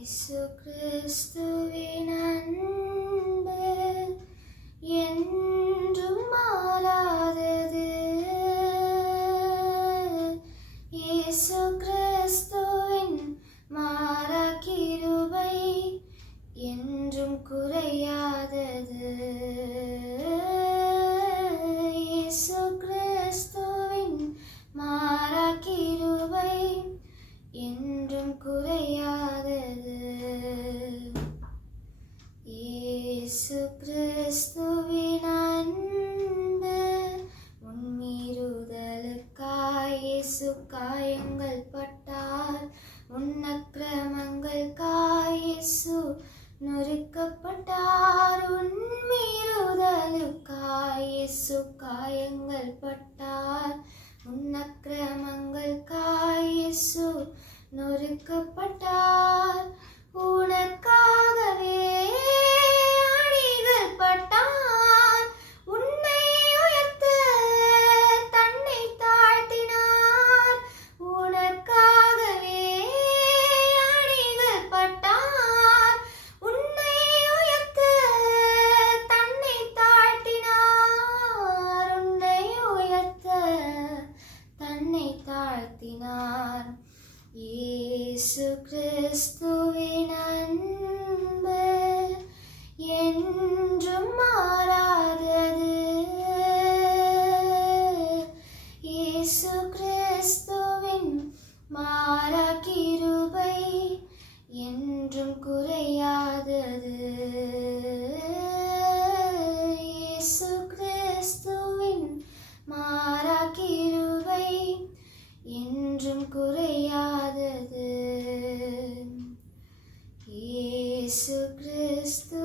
இயேசு கிறிஸ்துவின் அன்பு என்றும் மாறாதது. இயேசு கிறிஸ்துவின் மாறா கிருபை என்றும் குறையாதது. இயேசு கிறிஸ்துவின் மாறா கிருபை என்றும் குறையாதது. இயேசு கிறிஸ்துவின் அன்பு உன்மீறுதலுக்காய் இயேசு காயங்கள் பட்டார். உன் அக்கிரமங்களுக்காய் இயேசு நொறுக்கப்பட்டார். உன்மீறுதலுக்காய் இயேசு காயங்கள் பட்டார். உன் அக்கிரமங்களுக்காய் இயேசு நொறுக்கப்பட்டார். உனக்காகவே அடிகள் பட்டார். உன்னை உயர்த்த தன்னை தாழ்த்தினார். உனக்காகவே அடிகள் பட்டார். உன்னை உயர்த்த தன்னை தாழ்த்தினார். உன்னை உயர்த்த தன்னை தாழ்த்தினார். இயேசு கிறிஸ்துவின் அன்பு என்றும் மாறாதது. இயேசு கிறிஸ்துவின் மாறா கிருபை என்றும் குறையாதது. இயேசு கிறிஸ்துவின் மாறா கிருபை என்றும் குறையாதது. இயேசு கிறிஸ்து